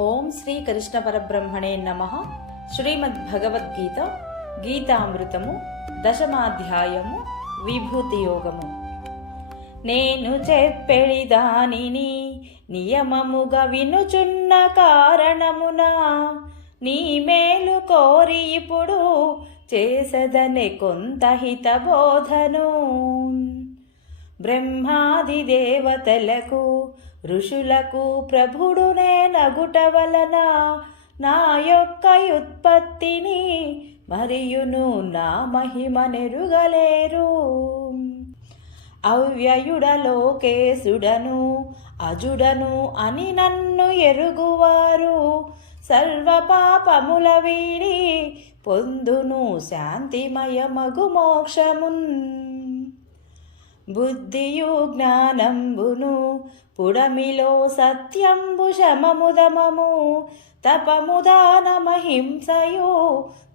ఓం శ్రీ కృష్ణ పరబ్రహ్మణే నమః. శ్రీమద్భగవద్గీత గీతామృతము 10వ విభూతి యోగము. నేను చెప్పెడి దానిని నియమముగా వినుచున్న కారణమున నీ మేలు కోరి ఇప్పుడు చేసదనే కొంత హితబోధను. బ్రహ్మాది దేవతలకు ఋషులకు ప్రభుడు నేనగుట వలన నా యొక్క ఉత్పత్తిని మరియును నా మహిమ నెరుగలేరు. అవ్యయుడ లోకేశుడను అజుడను అని నన్ను ఎరుగువారు సర్వ పాపముల వీడి పొందును శాంతిమయమగు మోక్షమున్. బుద్ధియు జ్ఞానంబును పుడమిలో సత్యంబు శమముదమము తపము దానమహింసయు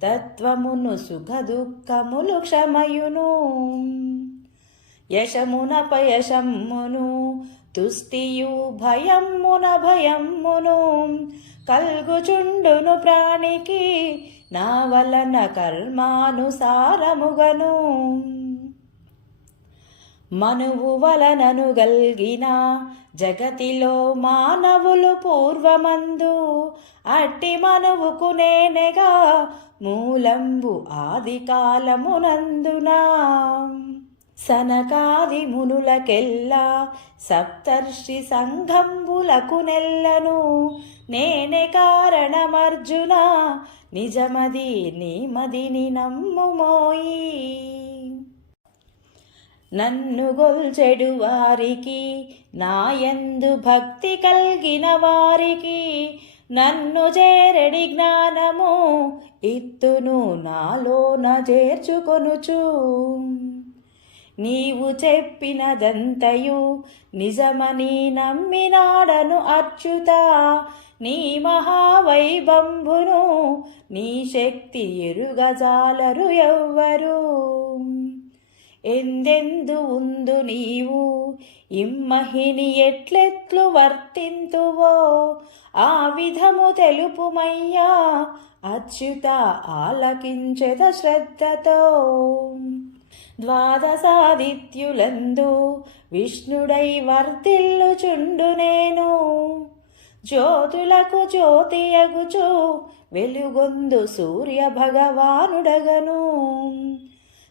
తత్వమును సుఖ దుఃఖములు క్షమయును. యశమున పయశమ్మును తుష్టియు భయమ్మున భయమ్మును కల్గుచుండును ప్రాణికి నా వలన కర్మానుసారముగను. మనువు వలనను గల్గిన జగతిలో మానవులు పూర్వమందు అట్టి మనువుకు నేనెగా మూలంబు ఆది కాలమునందునా. సనకాది మునులకెల్లా సప్తర్షి సంఘంబులకు నెల్లను నేనే కారణమర్జున నిజమది నీమదిని నమ్ముమోయి. నన్ను గొల్చెడు వారికి నాయందు భక్తి కల్గిన వారికి నన్ను చేరడి జ్ఞానము ఇత్తును నాలోన చేర్చుకొనుచు. నీవు చెప్పినదంతయు నిజమని నమ్మినాడను అచ్యుత నీ మహావైభంబును నీ శక్తి ఎరుగజాలరు ఎవ్వరు. ఎందెందు ఉందు నీవు ఇమ్మహిని ఎట్లెట్లు వర్తింతువో ఆ విధము తెలుపుమయ్యా అచ్యుత ఆలకించెద శ్రద్ధతో. ద్వాదశాదిత్యులందు విష్ణుడై వర్ధిల్లుచుండు నేను జ్యోతులకు జ్యోతియగుచు వెలుగొందు సూర్య భగవానుడగను.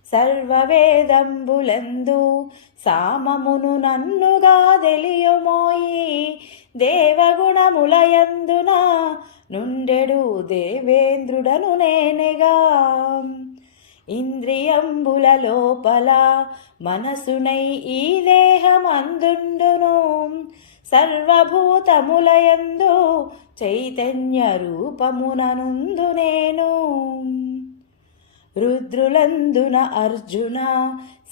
సర్వవేదంబులందు సామమును నన్నుగా తెలియమోయి దేవగుణములయందున నుండెడు దేవేంద్రుడను నేనెగా. ఇంద్రియంబుల లోపల మనసునై ఈ దేహమందుండును సర్వభూతములయందు చైతన్య రూపముననుందు నేను. రుద్రులందున అర్జున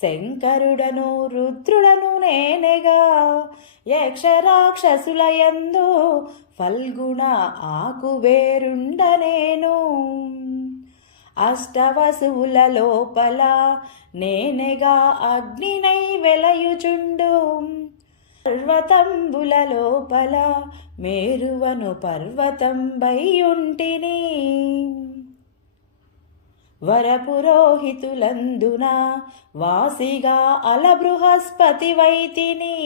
శంకరుడను రుద్రుడను నేనెగా యక్షరాక్షసులయందు ఫల్గుణ ఆకువేరుండ నేను. అష్టవసువుల లోపల నేనెగా అగ్నినై వెలయుచుండు పర్వతంబుల లోపల మేరువను పర్వతంబైయుంటిని. వరపురోహితులందున వాసిగా అల బృహస్పతి వైతిని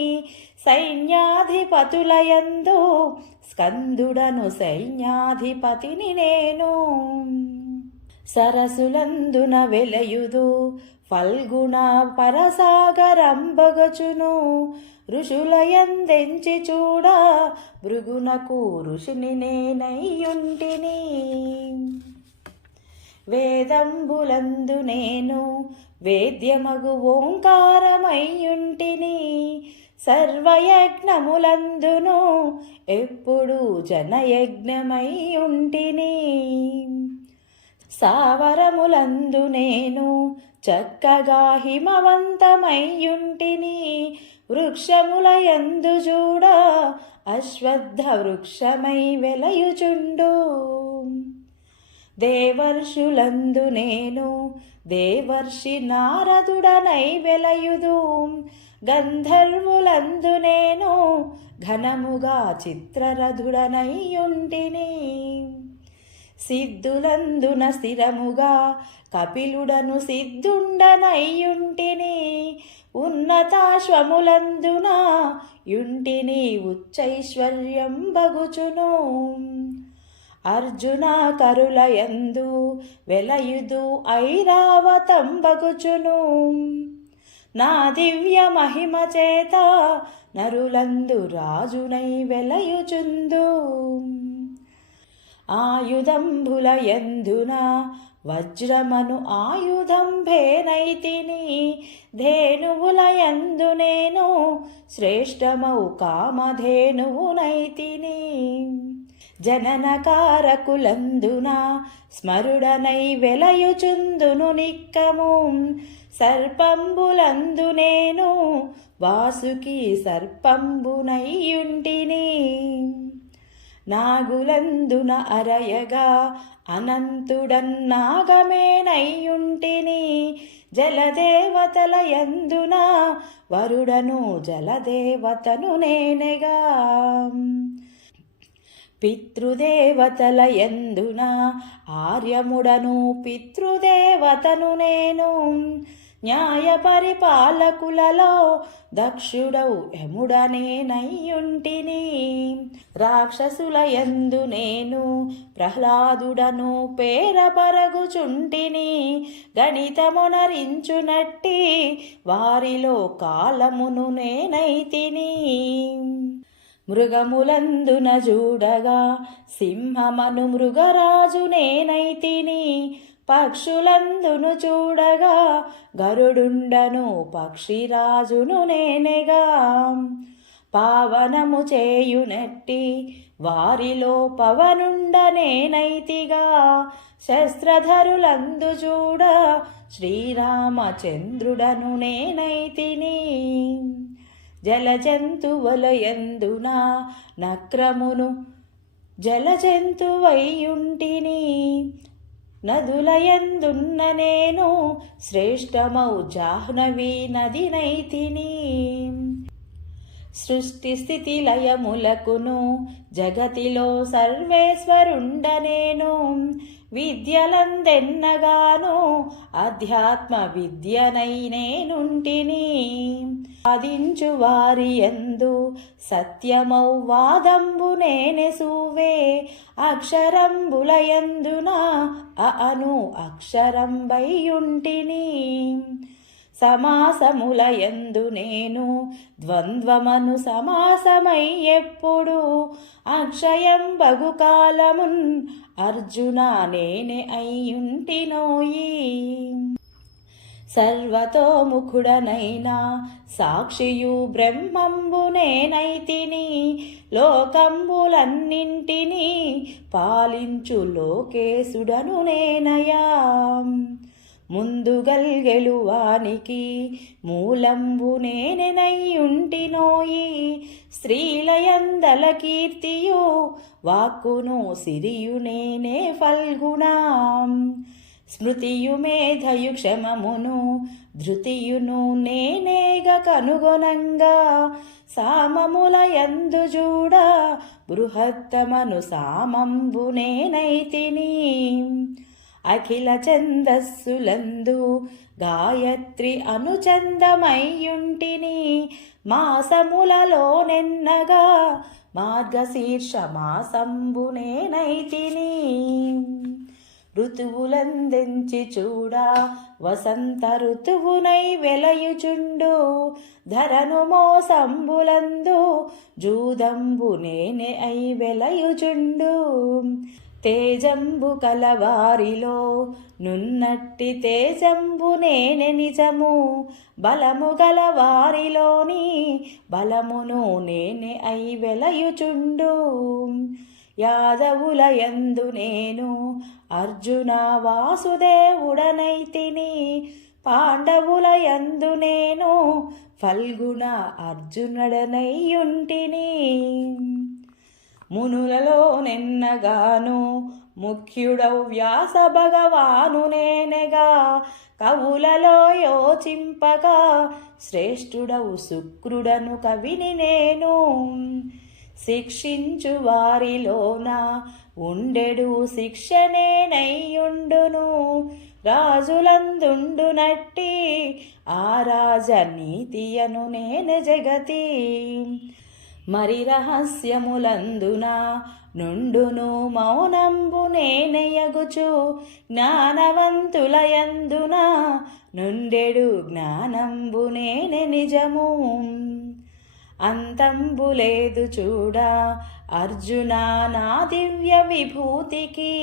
సైన్యాధిపతులయందు స్కందుడను సైన్యాధిపతిని నేను. సరసులందున వెలయుదు ఫల్గుణ పరసాగరంబగచును ఋషులయందెంచి చూడ భృగునకు ఋషిని నేనయ్యుంటిని. వేదంబులందు నేను వేద్యమగు ఓంకారమయ్యుంటిని సర్వయజ్ఞములందును ఎప్పుడు జనయజ్ఞమయ్యుంటిని. సావరములందు నేను చక్కగా హిమవంతమయ్యుంటిని వృక్షములయందు చూడ అశ్వత్థ వృక్షమై వెలయుచుండు. దేవర్షులందు నేను దేవర్షి నారదుడనై వెలయుదు గంధర్వులందు నేను ఘనముగా చిత్రరథుడనయ్యుంటిని. సిద్ధులందున స్థిరముగా కపిలుడను సిద్ధుండనయ్యుంటిని. ఉన్నతాశ్వములందున యుంటిని ఉచ్చైశ్వర్యం బగుచును. అర్జున కరులయందు వెలయుదు ఐరావతంబగుచును. నా దివ్య మహిమ చేత నరులందు రాజునై వెలయుచుందు. ఆయుధంబులయందున వజ్రమను ఆయుధంభేనైతిని. ధేనువులయందు నేను శ్రేష్టమౌ కామధేనువునైతిని. జననకారకులందున స్మరుడనై వెలయుచుందును నిక్కము. సర్పంబులందు నేను వాసుకి సర్పంబునయ్యుంటిని. నాగులందున అరయగా అనంతుడన్నాగమేనయ్యుంటిని. జలదేవతల యందున వరుడను జలదేవతను నేనెగా. పితృదేవతల యందున ఆర్యముడను పితృదేవతను నేను. న్యాయ పరిపాలకులలో దక్షుడౌ యముడనేనయ్యుంటిని. రాక్షసుల యందు నేను ప్రహ్లాదుడను పేరపరగుచుంటిని. గణితమునరించునట్టి వారిలో కాలమును నేనైతిని. మృగములందున చూడగా సింహమను మృగరాజు నేనైతిని. పక్షులందును చూడగా గరుడుండను పక్షిరాజును నేనెగా. పావనము చేయునట్టి వారిలో పవనుండనేనైతిగా. శస్త్రధరులందు చూడ శ్రీరామచంద్రుడను నేనైతిని. జలజంతువులయందున నక్రమును జలజంతువైయుంటిని. నదులయందున్న నేను శ్రేష్టమౌ జాహ్నవీ నదినైతిని. సృష్టి స్థితి లయములకును జగతిలో సర్వేశ్వరుండనేను. విద్యలందెన్నగాను అధ్యాత్మ విద్యనై నేనుంటిని. వాదించు వారి యందు సత్యమౌ వాదంబు నేనెసూవే. అక్షరంబులయందున అను అక్షరంబైయుంటిని. సమాసములయందు నేను ద్వంద్వమను సమాసమై ఎప్పుడు. అక్షయం బగుకాలమున్ అర్జున నేనే అయ్యుంటినోయి. సర్వతోముఖుడనైనా సాక్షియు బ్రహ్మంబు నేనైతిని. లోకంబులన్నింటినీ పాలించు లోకేశుడను నేనయా. ముందుగల్గెలువానికి మూలంబు నేనెనయ్యుంటినోయి. స్త్రీలయందల కీర్తియు వాక్కును సిరియు నేనే ఫల్గుణా. స్మృతియు మేధయు క్షమమును ధృతియును నేనేగ కనుగొనంగా. సామములయందు చూడ బృహత్తమను సామంబు నేనైతిని. అఖిల ఛందస్సులందు గాయత్రి అనుచందమయ్యుంటిని. మాసములలో నెన్నగా మార్గశీర్ష మాసంబు నేనైతిని. ఋతువులందెంచి చూడా వసంత ఋతువునై వెలయుచుండు. ధరను మోసంబులందు జూదంబు నేనే అయి వెలయుచుండు. తేజంబు కలవారిలో నున్నట్టి తేజంబు నేనే నిజము. బలము గలవారిలోని బలమును నేనే అయి వెలయుచుండు. యాదవులయందు నేను అర్జున వాసుదేవుడనైతిని. పాండవులయందు నేను ఫల్గుణ అర్జునుడనైయుంటిని. మునులలో నెన్నగాను ముఖ్యుడౌ వ్యాస భగవాను నేనెగా కవులలో యోచింపగా శ్రేష్ఠుడవు శుక్రుడను కవిని నేను శిక్షించు వారిలోన ఉండెడు శిక్షనే నయ్యుండును రాజులందుండునట్టి ఆ రాజ నీతియను నేను జగతి మరి రహస్యములందున నుండును మౌనంబు నేనెయగుచు జ్ఞానవంతులయందున నుండెడు జ్ఞానంబు నేనె నిజము అంతంబు లేదు చూడా అర్జున నా దివ్య విభూతికి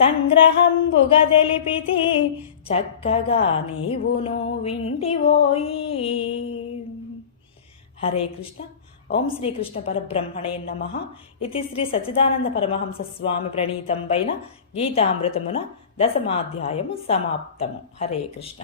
సంగ్రహంబుగా తెలిపితి చక్కగా నీవును వింటివోయి. హరే కృష్ణ. ఓం శ్రీకృష్ణ పరబ్రహ్మణే నమః. ఇది శ్రీ సచ్చిదానంద పరమహంస స్వామి ప్రణీతం పైన గీతామృతమున 10వ అధ్యాయము సమాప్తము. హరే కృష్ణ.